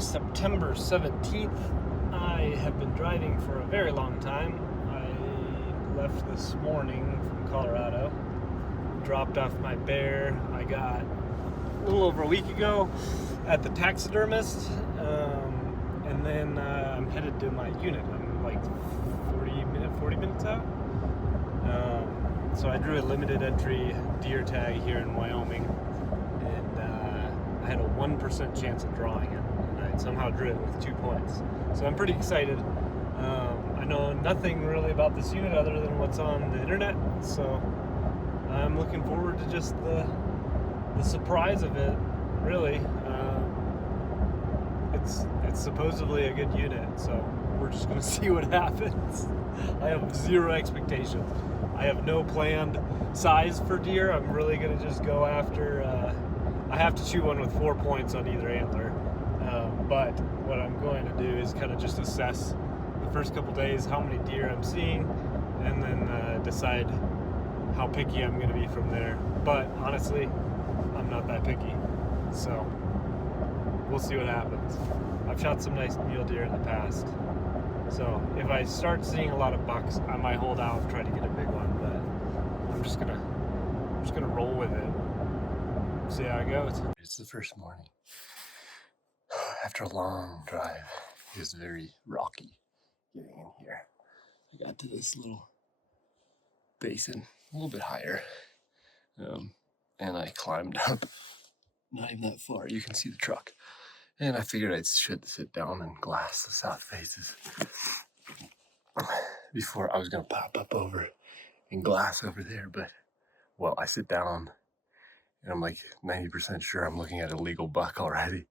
September 17th. I have been driving for a very long time. I left this morning from Colorado, dropped off my bear I got a little over a week ago at the taxidermist, and then I'm headed to my unit. I'm like 40 minutes out. So I drew a limited entry deer tag here in Wyoming, and I had a 1% chance of drawing it, and I somehow drew it with 2 points. So I'm pretty excited. I know nothing really about this unit other than what's on the internet, so I'm looking forward to just the surprise of it, really. It's supposedly a good unit, so we're just gonna see what happens. I have zero expectations. I have no planned size for deer. I'm really gonna just go after, I have to shoot one with 4 points on either antler, but what I'm going to do is kind of just assess the first couple days how many deer I'm seeing, and then decide how picky I'm gonna be from there. But honestly, I'm not that picky, so we'll see what happens. I've shot some nice mule deer in the past, so if I start seeing a lot of bucks, I might hold out and try to get a big one, but I'm just gonna roll with it, see how it goes. It's the first morning after a long drive. It was very rocky getting in here. I got to this little basin, a little bit higher, and I climbed up, not even that far. You can see the truck. And I figured I should sit down and glass the south faces before I was going to pop up over and glass over there. But, well, I sit down and I'm like 90% sure I'm looking at a legal buck already.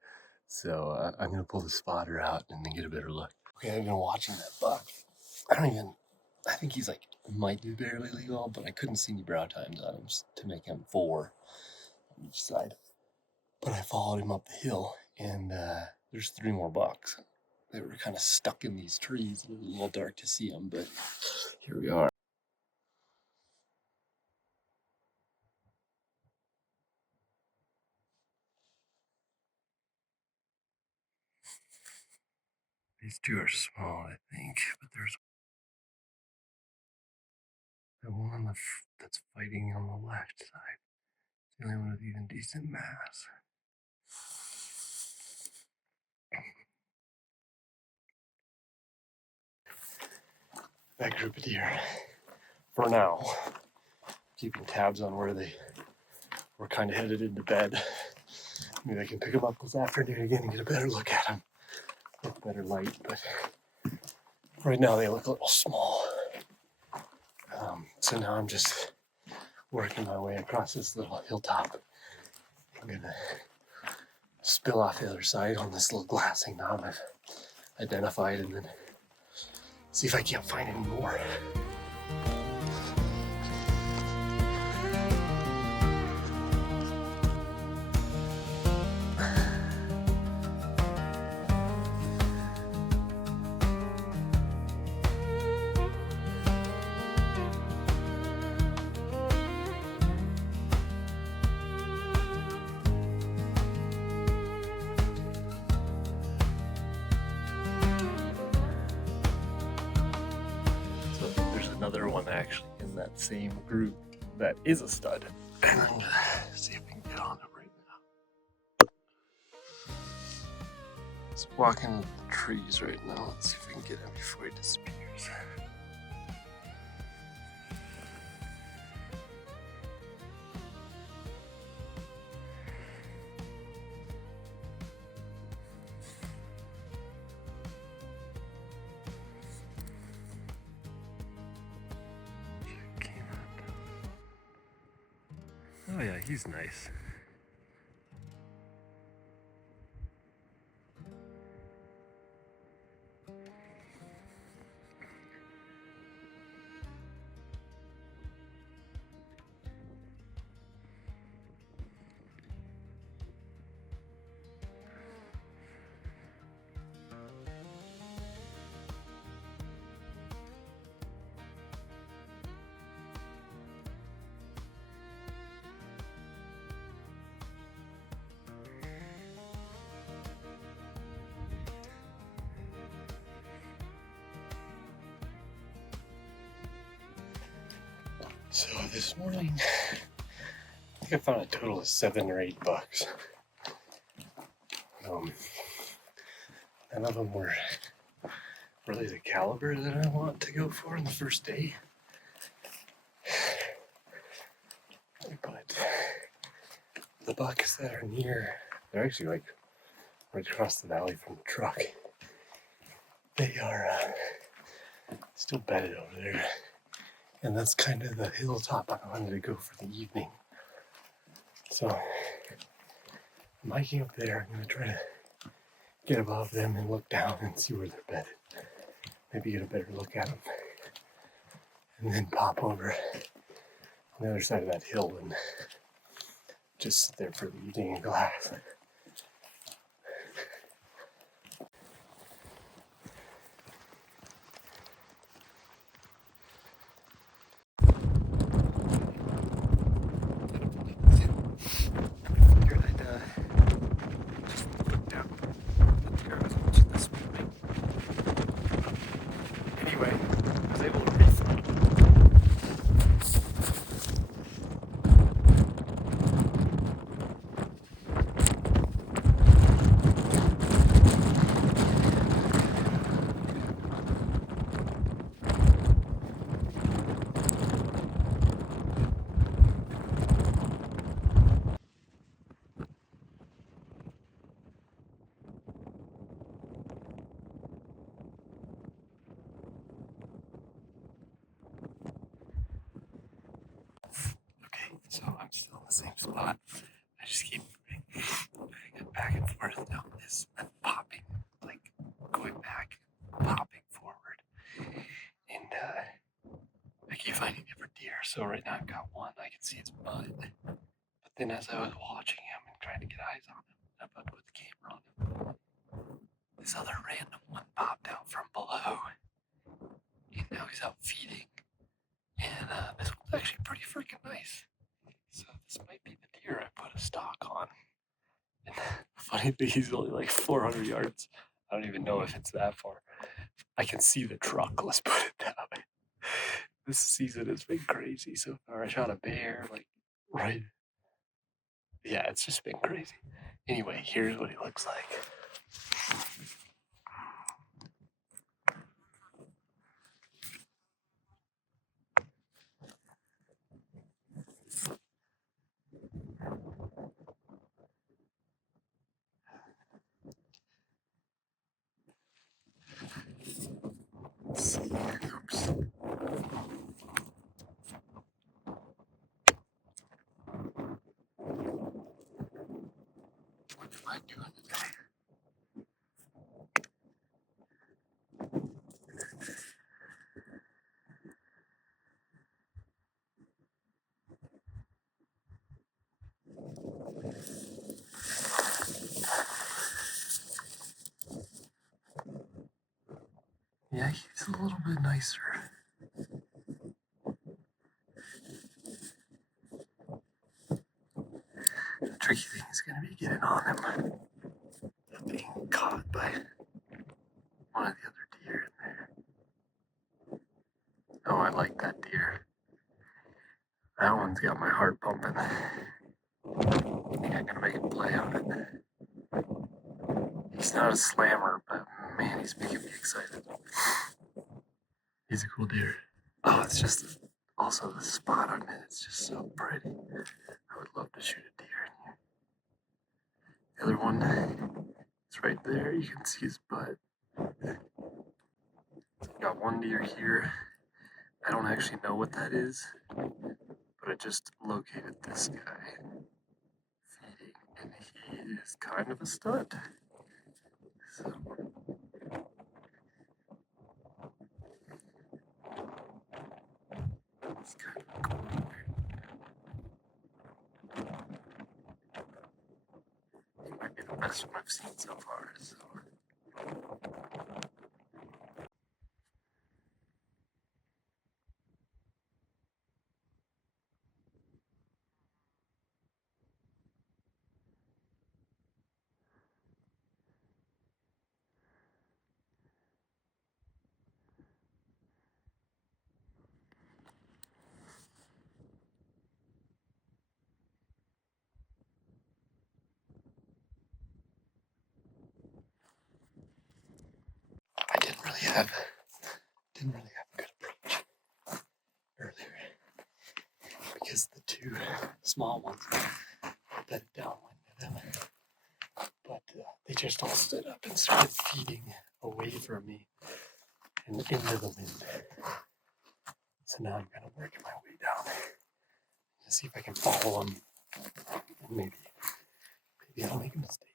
So I'm going to pull the spotter out and then get a better look. Okay, I've been watching that buck. I think he's like, might be barely legal, but I couldn't see any brow tines on him to make him 4 on each side. But I followed him up the hill, and there's 3 more bucks. They were kind of stuck in these trees. It was a little dark to see them, but here we are. These 2 are small, I think, but there's the one that's fighting on the left side. The only one with even decent mass. That group of deer, for now, keeping tabs on where they were kind of headed into bed. Maybe I can pick them up this afternoon again and get a better look at them with better light, but right now they look a little small. So now I'm just working my way across this little hilltop. I'm gonna spill off the other side on this little glassing knob I've identified, and then see if I can't find any more. Another one actually in that same group that is a stud. And I'm gonna see if we can get on it right now. He's walking in the trees right now. Let's see if we can get him before he disappears. Oh yeah, he's nice. So this morning, I think I found a total of 7 or 8 bucks. None of them were really the caliber that I want to go for on the first day. But the bucks that are near, they're actually like right across the valley from the truck. They are still bedded over there. And that's kind of the hilltop I wanted to go for the evening. So I'm hiking up there. I'm going to try to get above them and look down and see where they're bedded. Maybe get a better look at them. And then pop over on the other side of that hill and just sit there for the evening and glass. So I'm still in the same spot. I just keep moving back and forth down this and popping, like going back, popping forward. And I keep finding different deer. So right now I've got one, I can see its butt. But then as I was watching him and trying to get eyes on him, I'm about to put the camera on him, this other random one popped out from below. And now he's out feeding. And this one's actually pretty freaking nice. So this might be the deer I put a stock on. And the funny thing, he's only like 400 yards. I don't even know if it's that far. I can see the truck, let's put it that way. This season has been crazy so far. I shot a bear, like, right. Yeah, it's just been crazy. Anyway, here's what he looks like. Oops. What am I doing today? Yeah, he's a little bit nicer. The tricky thing is going to be getting on him. Being caught by one of the other deer in there. Oh, I like that deer. That one's got my heart pumping. I think I'm gonna make a play on it. He's not a slammer, but man, he's making me excited. He's a cool deer. Oh, it's just also the spot on it. It's just so pretty. I would love to shoot a deer in here. The other one, it's right there. You can see his butt. Got one deer here. I don't actually know what that is, but I just located this guy feeding, and he is kind of a stud. So it's kind of cool. He might be the best one I've seen so far. So. didn't really have a good approach earlier because the two small ones bedded downwind of them, but they just all stood up and started feeding away from me and into the wind. So now I'm kind of working my way down to see if I can follow them, and maybe I'll make a mistake.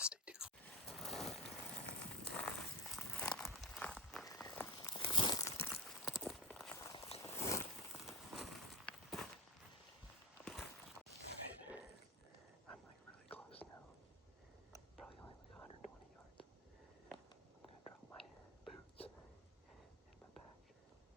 Stay tuned. I'm like really close now. Probably only like 120 yards. I'm gonna drop my boots and my pack right in here.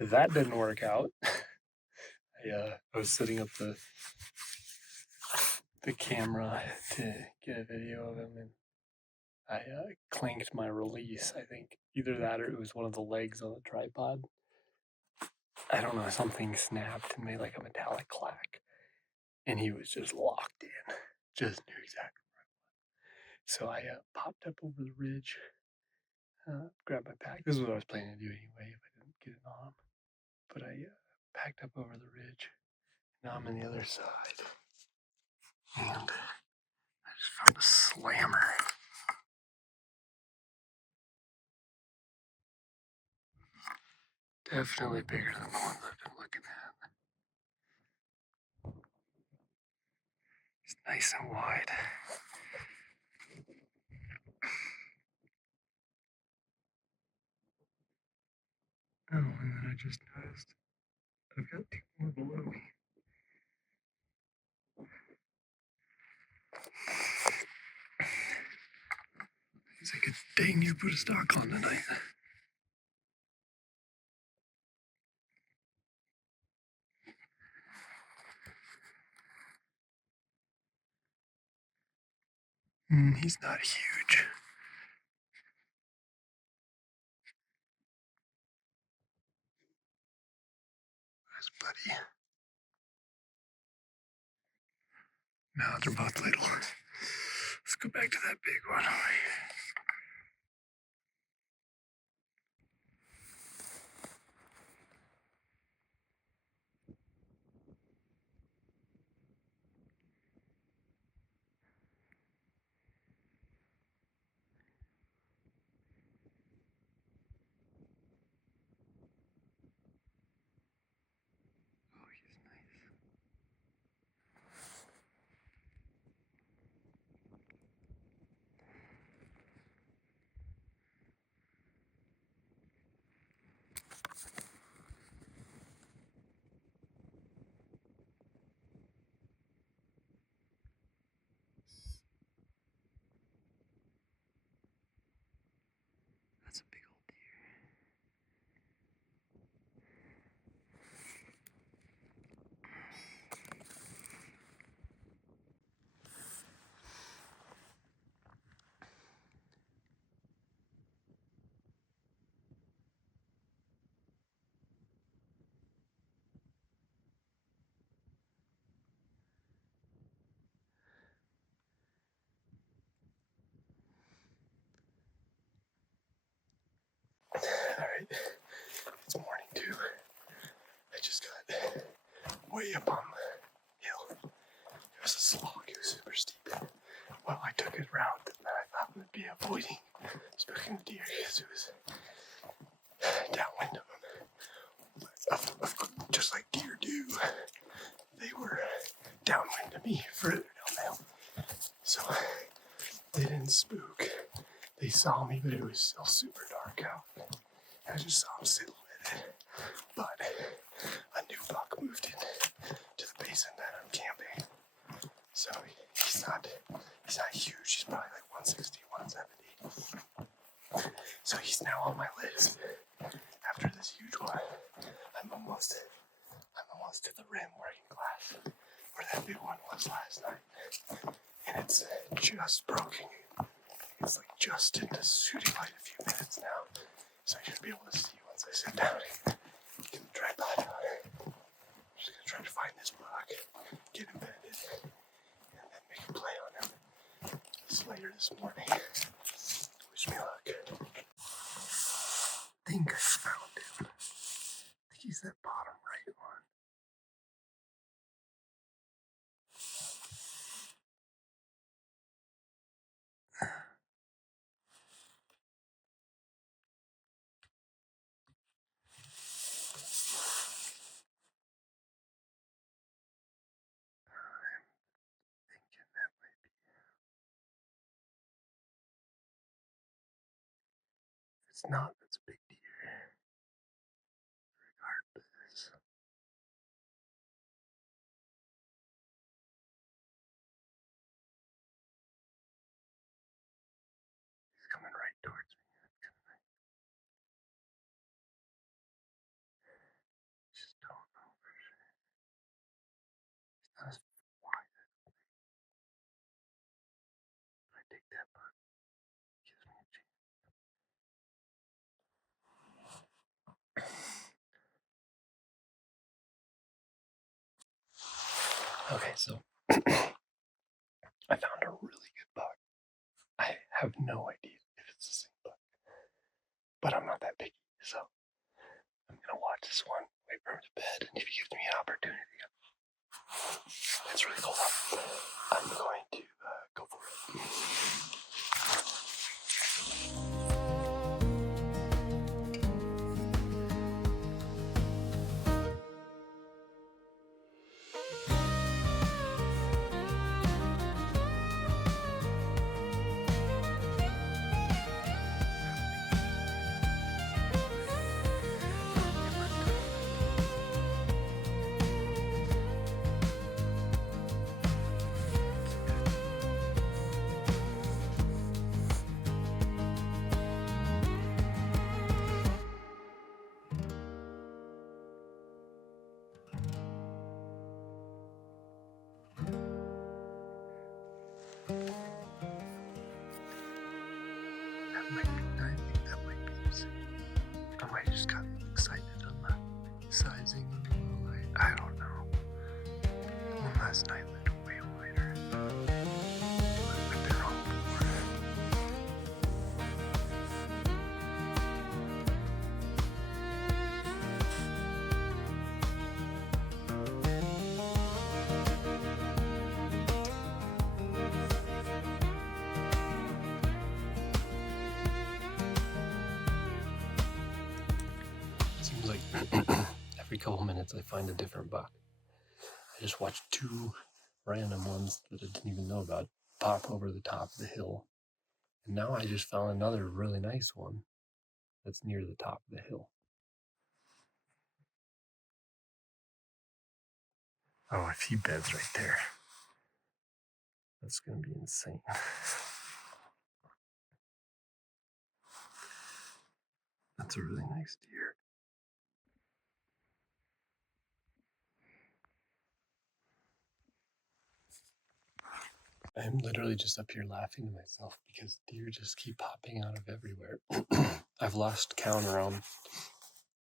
That didn't work out. I was setting up the camera to get a video of him, and I clanked my release. I think either that or it was one of the legs on the tripod. I don't know, something snapped and made like a metallic clack, and he was just locked in. Just knew exactly where I was. So I popped up over the ridge, grabbed my pack. This is what I was planning to do anyway if I didn't get it on him. But I packed up over the ridge. Now I'm on the other side, and I just found a slammer. Definitely bigger than the ones I've been looking at. It's nice and wide. Oh, and then I just noticed I've got two more below me. He's like a dang near put a stock on tonight. He's not huge. Where's Buddy? No, they're both little. Let's go back to that big one. Oh, he's nice. That's a big old deer. Alright, it's morning too. I just got way up on the hill. It was a slog, it was super steep. Well, I took a route that I thought would be avoiding spooking the deer because it was downwind of them. Just like deer do, they were downwind of me, further down the hill. So they didn't spook. They saw me, but it was still super dark out. I just saw them silhouetted. But a new buck moved in to the basin that I'm camping. So he's not huge. He's probably like 160, 170. So he's now on my list. After this huge one, I'm almost to the rim where I can glass where that big one was last night. And it's just broken. It's like just into shooting light a few minutes now. So I should be able to see once I sit down and get the tripod out. I'm just gonna try to find this buck, get him bedded, and then make a play on him. This later this morning. Wish me luck. I think I found him. I think he's that bottom right one. Thinking that might be. If it's not, that's a big deer. Regardless. He's coming right towards me. Just don't know for sure. He's not as wide as me. If I take that buck, it gives me a chance. Okay, so I found a really good buck. I have no idea if it's the same buck, but I'm not that picky, so I'm gonna watch this one, wait for him to bed, and if he gives me an opportunity, it's really cold out. I'm going to go for it. Seems like every couple minutes I find a different buck. I just watched 2 random ones that I didn't even know about pop over the top of the hill. And now I just found another really nice one that's near the top of the hill. Oh, if he beds right there, that's going to be insane. That's a really nice deer. I'm literally just up here laughing to myself because deer just keep popping out of everywhere. I've lost count around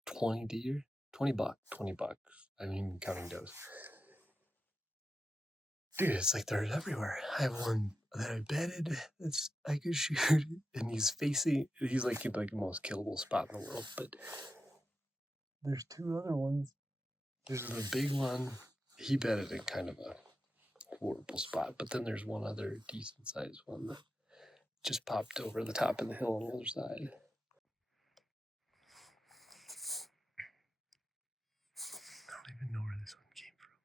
20 deer, 20 bucks. I mean, even counting does. Dude, it's like they're everywhere. I have one that I bedded that's I could shoot, and he's like the most killable spot in the world. But there's 2 other ones. There's the big one. He bedded in kind of a horrible spot, but then there's one other decent sized one that just popped over the top of the hill on the other side. I don't even know where this one came from,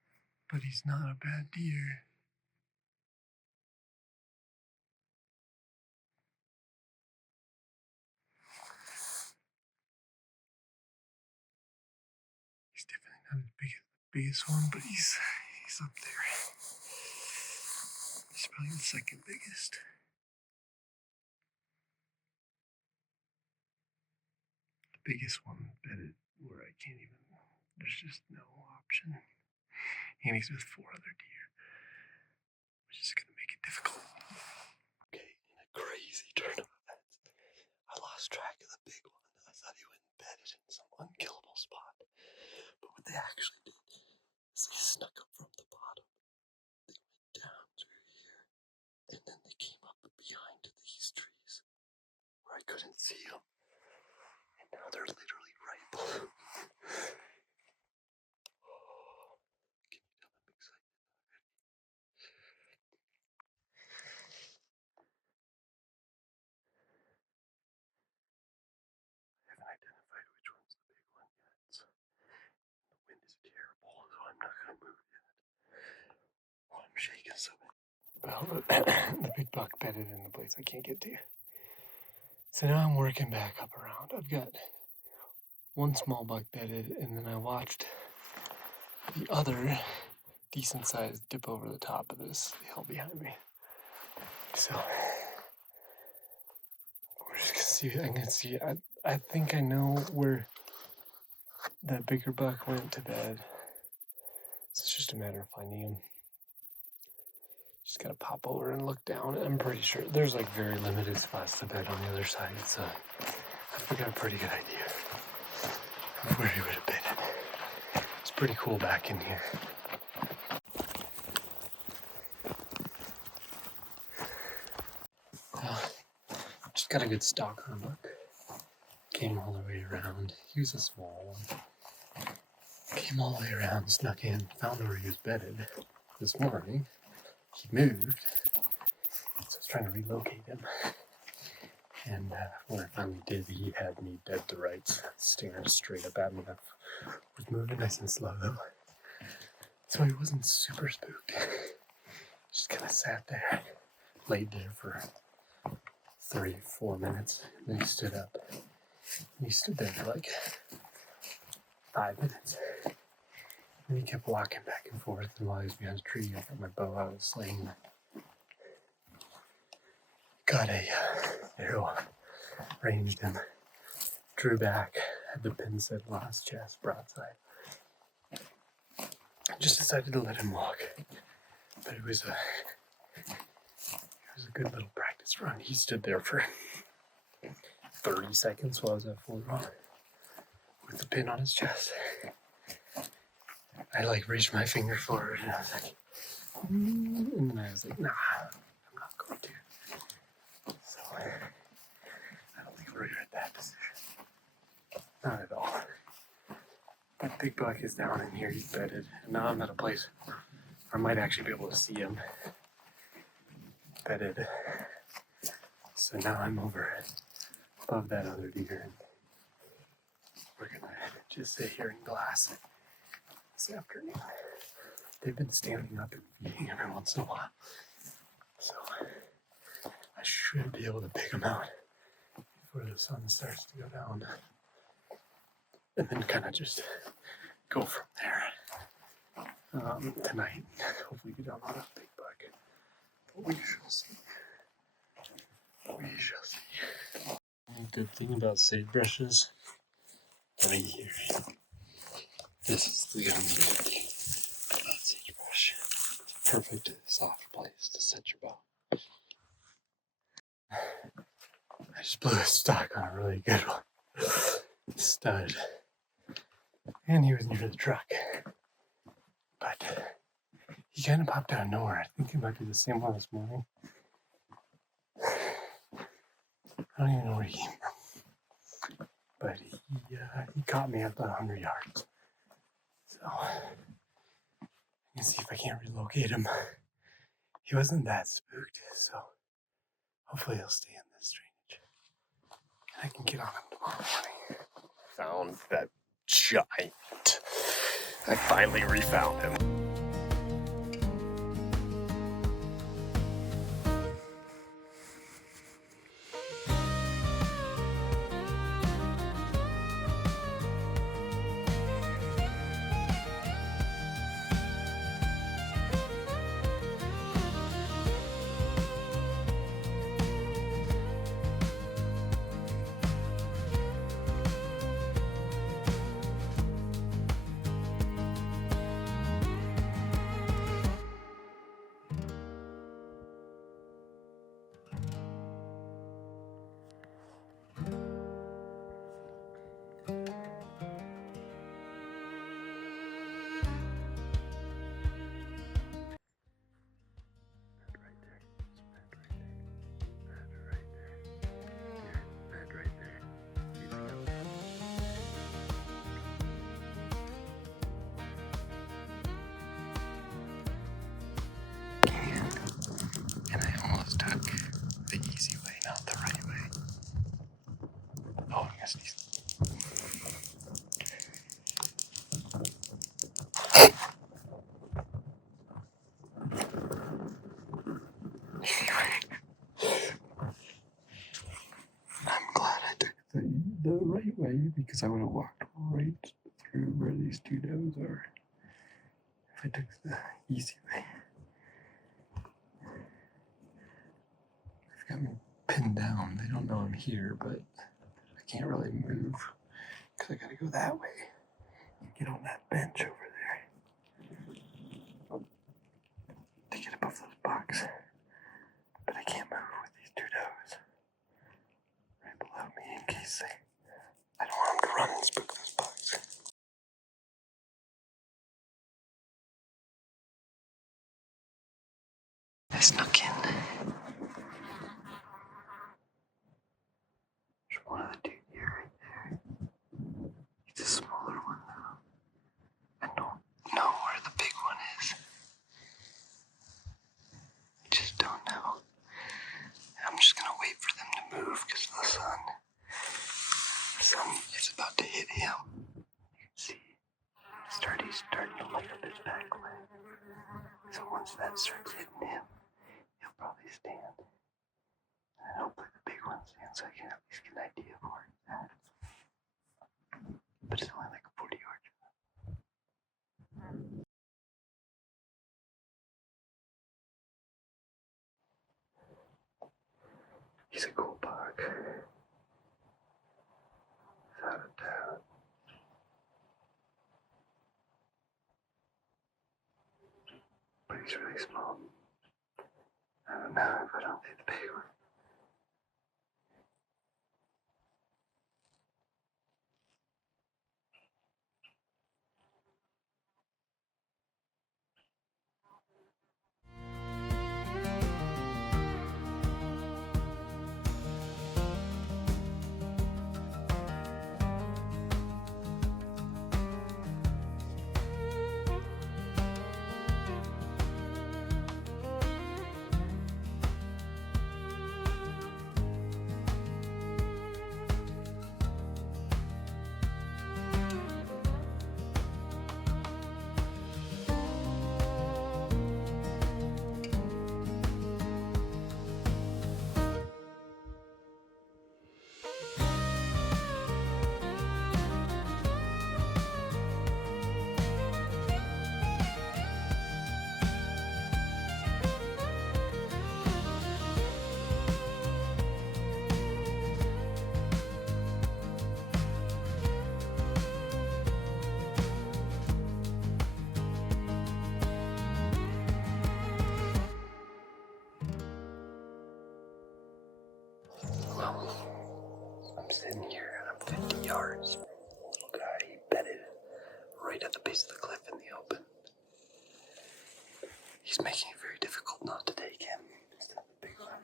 but he's not a bad deer. He's definitely not as big as the biggest one, but he's up there. He's probably the second biggest. The biggest one bedded where I can't even, there's just no option. And he's with 4 other deer, which is going to make it difficult. Okay, in a crazy turn of events, I lost track of the big one. I thought he went and bedded in some unkillable spot. But what they actually did is they snuck up from the bottom. They went down through here, and then they came up behind these trees where I couldn't see them. And now they're literally right below. Can you tell I'm excited already? I haven't identified which one's the big one yet. The wind is terrible, so I'm not going to move yet. Oh, I'm shaking so bad. Well, the big buck bedded in the place I can't get to. So now I'm working back up around. I've got 1 small buck bedded, and then I watched the other decent sized dip over the top of this hill behind me. So we're just gonna see. I'm gonna see. I think I know where that bigger buck went to bed. So it's just a matter of finding him. Just gotta pop over and look down. I'm pretty sure there's like very limited spots to bed on the other side, so I've got a pretty good idea of where he would have been. It's pretty cool back in here. Just got a good stalk on buck. Came all the way around. He was a small one. Came all the way around, snuck in, found where he was bedded this morning. He moved, so I was trying to relocate him. And when I finally did, he had me dead to rights, staring straight up at me. I was moving nice and slow though, so he wasn't super spooked. Just kind of sat there, laid there for 3-4 minutes. Then he stood up. And he stood there for like 5 minutes. And he kept walking back and forth. And while he was behind a tree, I got my bow out of sling. Got a arrow, ranged him, drew back, had the pin set on his chest, broadside. Just decided to let him walk. But it was a good little practice run. He stood there for 30 seconds while I was at full run with the pin on his chest. I like reached my finger forward and I was like, and then I was like, nah, I'm not going to. So I don't think I'll regret that decision. Not at all. That big buck is down in here, he's bedded, and now I'm at a place where I might actually be able to see him bedded. So now I'm over above that other deer, and we're gonna just sit here and glass this afternoon. They've been standing up and feeding every once in a while, so I should be able to pick them out before the sun starts to go down, and then kind of just go from there. Tonight, hopefully get down on a big buck, but we shall see. We shall see. Good thing about sagebrushes right here. This is the unlimited sagebrush. It's a perfect soft place to set your bow. I just blew a stock on a really good one. Stud. And he was near the truck. But he kind of popped out of nowhere. I think it might be the same one this morning. I don't even know where he came from. But he caught me at about 100 yards. So I can see if I can't relocate him. He wasn't that spooked, so hopefully he'll stay in this drainage. And I can get on him tomorrow morning. Found that giant. I finally refound him. And I almost took the easy way, not the right way. Oh, I guess he's... I'm glad I took the right way, because I would have walked right through where these two does are if I took the easy way. They've got me pinned down. They don't know I'm here, but I can't really move because I gotta go that way and get on that bench over there to get above those bucks. But I can't move with these two does right below me in case I don't want them to run and spook those bucks. I snuck in. There's one of the two deer right there. He's a smaller one though. I don't know where the big one is. I just don't know. I'm just gonna wait for them to move because the sun is about to hit him. You can see he's starting to light up his back leg. So once that starts hitting him, he'll probably stand. And hopefully the big one stands so I can at least get an idea of where it's at. But it's only like 40 yards. He's a cool buck. Without a doubt. But he's really small. I don't know if I don't take the big one. yards from a little guy. He bedded right at the base of the cliff in the open. He's making it very difficult not to take him instead of the big one.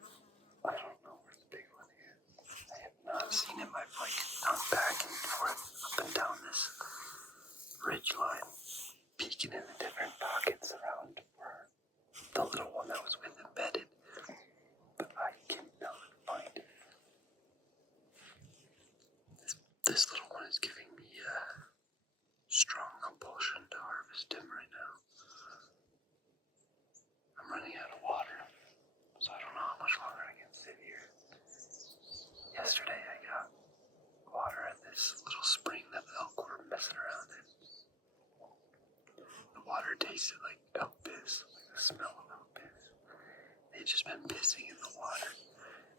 I don't know where the big one is. I have not seen him. I've gone back and forth up and down this ridge line, peeking in the different pockets around where the little one that was with him bedded, but I cannot find him. This little one is giving me a strong compulsion to harvest him right now. I'm running out of water, so I don't know how much longer I can sit here. Yesterday I got water at this little spring that the elk were messing around in. The water tasted like elk piss, like the smell of elk piss. They'd just been pissing in the water,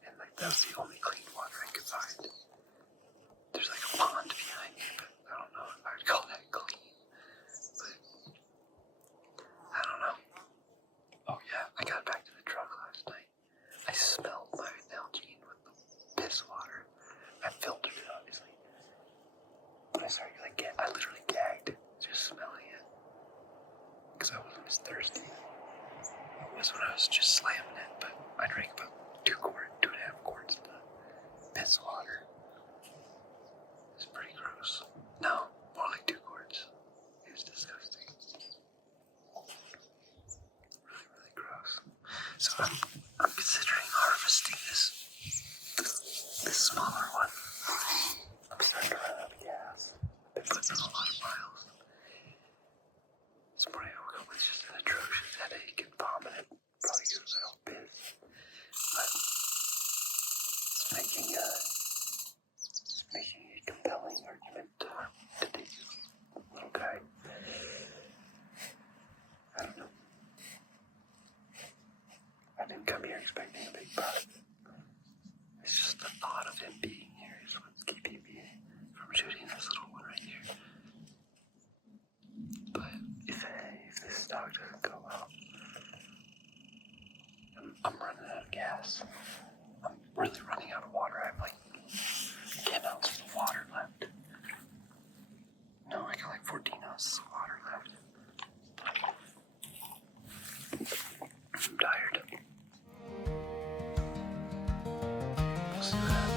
and that was the only clean water I could find. There's a pond behind me, but I don't know if I'd call that clean. But I don't know. Oh yeah, I got back to the truck last night. I smelled my Nalgene with the piss water. I filtered it, obviously. But I started I literally gagged just smelling it. Because I wasn't as thirsty. It was when I was just slamming it, but I drank about 2.5 quarts of the piss water. It's pretty gross. No, more like 2 quarts. It was disgusting. Really, really gross. So I'm considering harvesting this smaller one. I'm starting to run out of gas. I've been putting in a lot of miles. This morning I woke up with just an atrocious headache and vomited, probably because I don't piss. But it's making a compelling argument to take this little guy. I don't know. I didn't come here expecting a big buck. It's just the thought of him being here is what's keeping me from shooting this little one right here. But if this dog doesn't go well, I'm running out of gas. I'm really running out of water. I have 10 ounces of water left. No, I got 14 ounces of water left. I'm tired. We'll see what happens.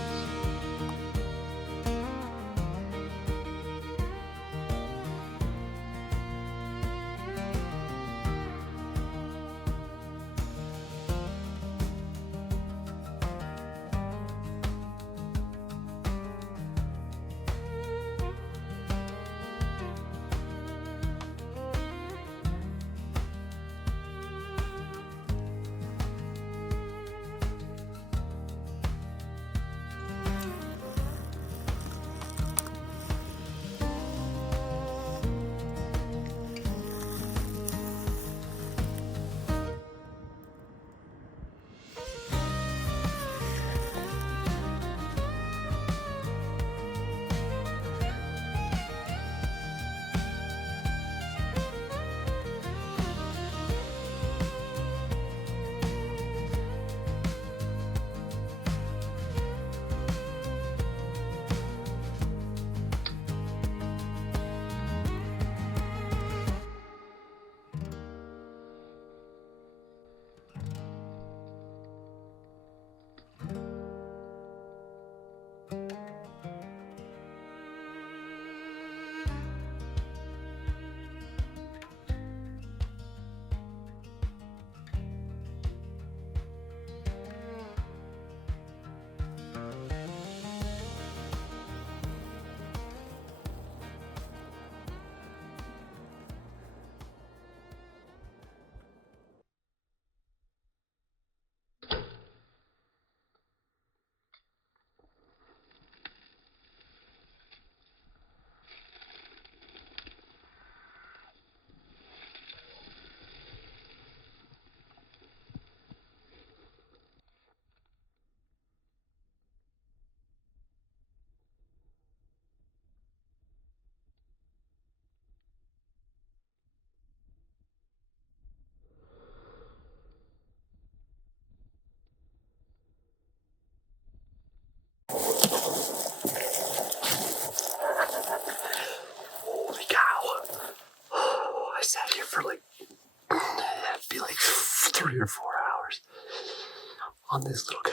found this little guy.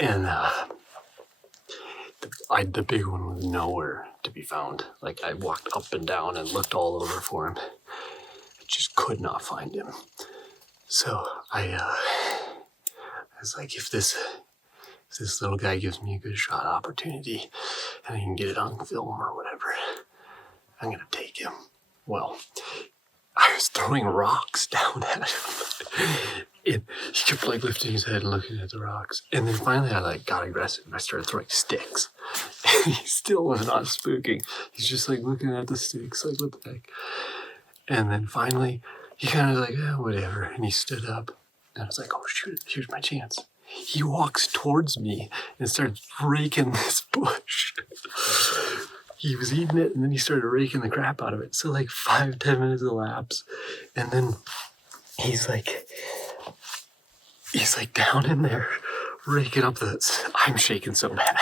And the big one was nowhere to be found. Like, I walked up and down and looked all over for him. I just could not find him. So I was like, if this little guy gives me a good shot opportunity and I can get it on film or whatever, I'm gonna take him. Well, I was throwing rocks down at him. And he kept like lifting his head and looking at the rocks. And then finally I like got aggressive and I started throwing sticks. And he still was not spooking. He's just like looking at the sticks, like what the heck. And then finally he kind of like, whatever. And he stood up and I was like, oh shoot, here's my chance. He walks towards me and starts raking this bush. He was eating it and then he started raking the crap out of it. So like 5-10 minutes elapsed. And then he's like down in there raking up I'm shaking so bad.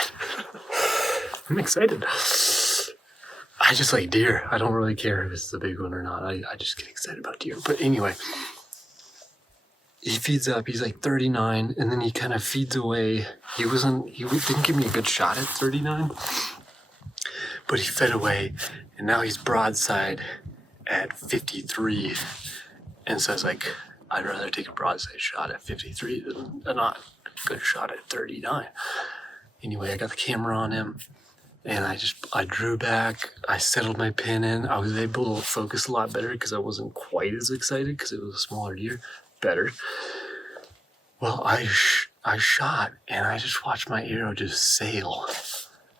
I'm excited. I just like deer. I don't really care if it's the big one or not. I just get excited about deer. But anyway, he feeds up. He's like 39 and then he kind of feeds away. He didn't give me a good shot at 39. But he fed away, and now he's broadside at 53. And so I was like, I'd rather take a broadside shot at 53 than a not good shot at 39. Anyway, I got the camera on him, and I drew back. I settled my pin in. I was able to focus a lot better because I wasn't quite as excited because it was a smaller deer. Better. Well, I shot, and I just watched my arrow just sail.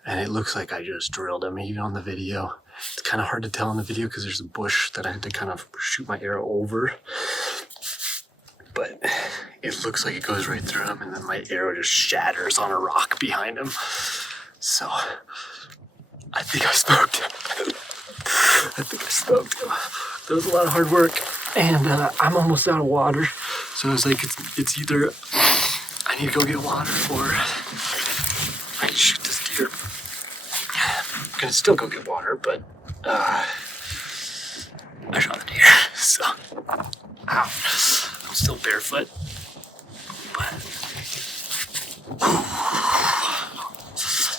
And it looks like I just drilled him, even on the video. It's kind of hard to tell in the video because there's a bush that I had to kind of shoot my arrow over. But it looks like it goes right through him, and then my arrow just shatters on a rock behind him. So I think I smoked him. That was a lot of hard work, and I'm almost out of water. So I was like, it's either I need to go get water or I can shoot this deer. I'm gonna still go get water, but I shot the deer, so I'm still barefoot, but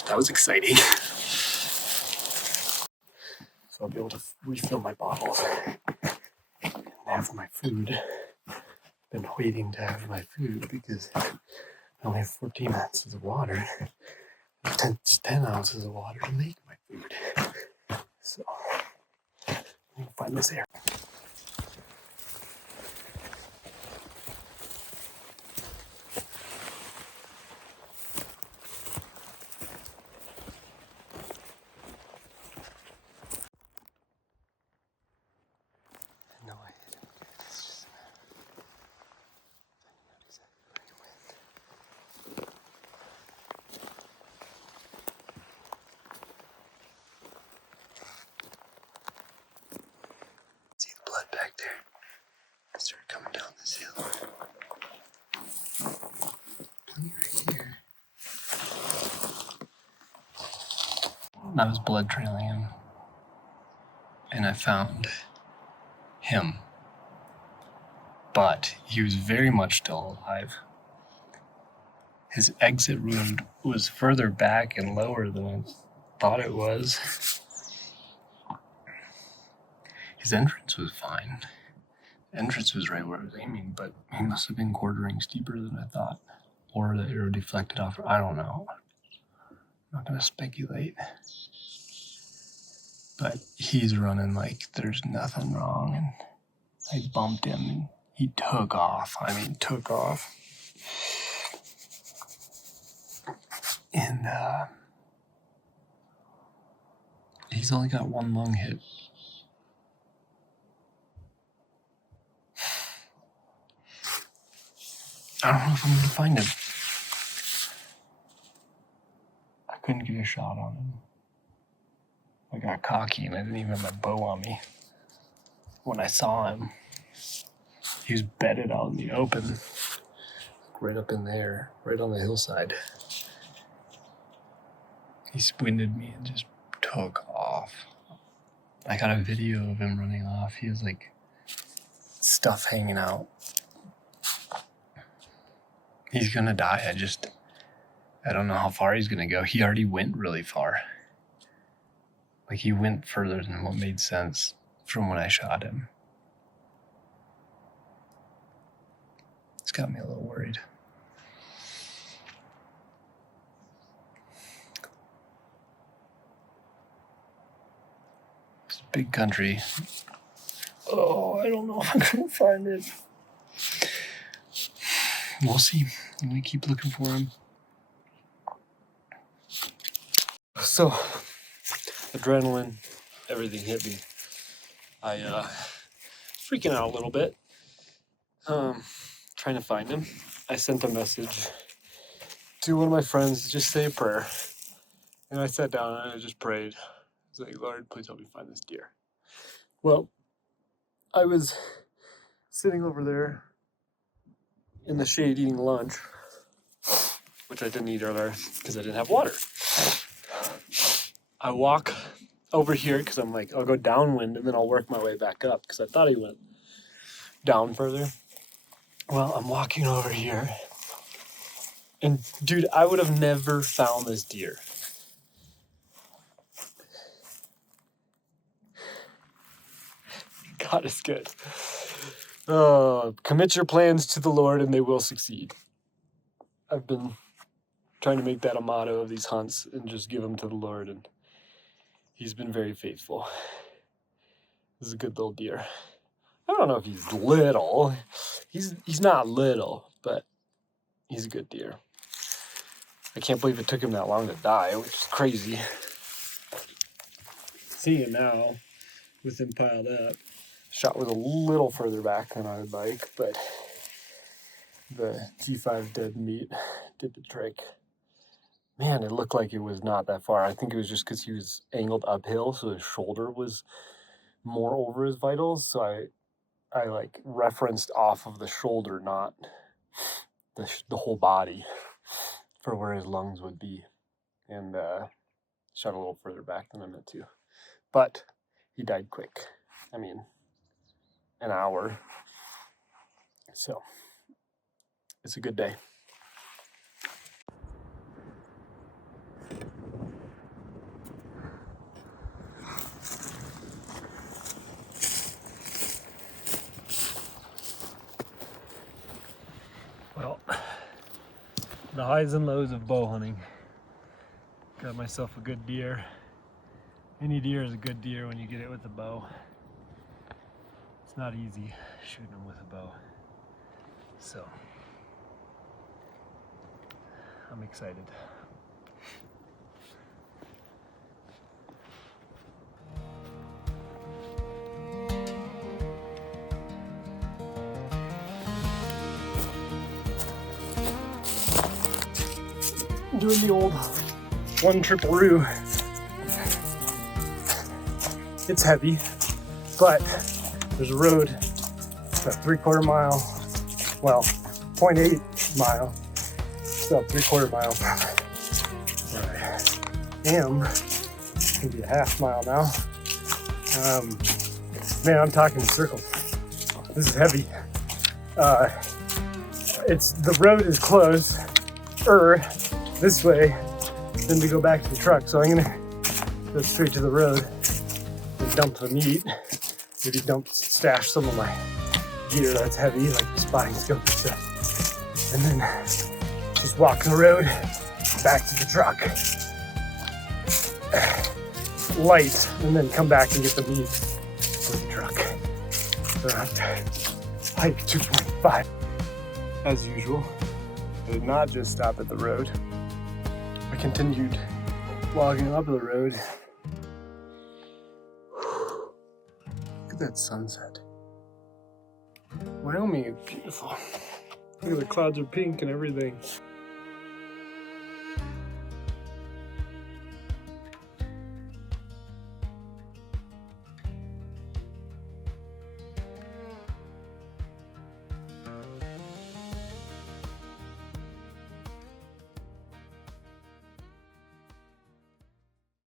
that was exciting. So I'll be able to refill my bottles and have my food. Been waiting to have my food because I only have 14 ounces of water. 10 ounces of water to make my food. So, I'm gonna find this air. No, I hit him. It's just finding out exactly where he went. See the blood back there? I started coming down this hill. Plenty right here. I was blood trailing him, and I found him. But he was very much still alive. His exit wound was further back and lower than I thought it was. His entrance was fine. The entrance was right where I was aiming, but he must have been quartering steeper than I thought. Or the arrow deflected off. I don't know. I'm not going to speculate. But he's running like there's nothing wrong. And I bumped him and he took off. Took off. And he's only got one lung hit. I don't know if I'm going to find him. I couldn't get a shot on him. I got cocky and I didn't even have my bow on me. When I saw him, he was bedded out in the open. Right up in there, right on the hillside. He winded me and just took off. I got a video of him running off. He was like stuff hanging out he's going to die. I don't know how far he's going to go. He already went really far. Like, he went further than what made sense from when I shot him. It's got me a little worried. It's a big country. Oh, I don't know if I'm going to find it. We'll see. I'm going to keep looking for him. So, adrenaline, everything hit me. I freaking out a little bit, trying to find him. I sent a message to one of my friends to just say a prayer, and I sat down and I just prayed. I was like, Lord, please help me find this deer. Well, I was sitting over there in the shade eating lunch, which I didn't eat earlier because I didn't have water. I walk over here because I'm like, I'll go downwind and then I'll work my way back up because I thought he went down further. Well, I'm walking over here and dude, I would have never found this deer. God is good. Commit your plans to the Lord and they will succeed. I've been trying to make that a motto of these hunts and just give them to the Lord, and he's been very faithful. This is a good little deer. I don't know if he's little. He's not little, but he's a good deer. I can't believe it took him that long to die, which is crazy. Seeing it now with him piled up. Shot was a little further back than I would like, but the G5 dead meat did the trick. Man, it looked like it was not that far. I think it was just because he was angled uphill, so his shoulder was more over his vitals. So I like referenced off of the shoulder, not the whole body, for where his lungs would be, and shot a little further back than I meant to. But he died quick. I mean, an hour. So it's a good day. Well, the highs and lows of bow hunting. Got myself a good deer. Any deer is a good deer when you get it with a bow. It's not easy shooting them with a bow. So, I'm excited. Doing the old one triple-roo. It's heavy, but there's a road about 3/4 mile, well, 0.8 mile, still 3/4 mile from where I am. It's gonna be a half mile now. Man, I'm talking in circles. This is heavy. The road is closed, this way, than to go back to the truck. So I'm gonna go straight to the road and dump the meat. Maybe stash some of my gear that's heavy, like the spotting scope and stuff. And then just walk the road back to the truck. Light, and then come back and get the meat for the truck. Around hike 2.5. As usual, I did not just stop at the road. I continued logging up the road. Look at that sunset. Wyoming is beautiful. Look at the clouds are pink and everything.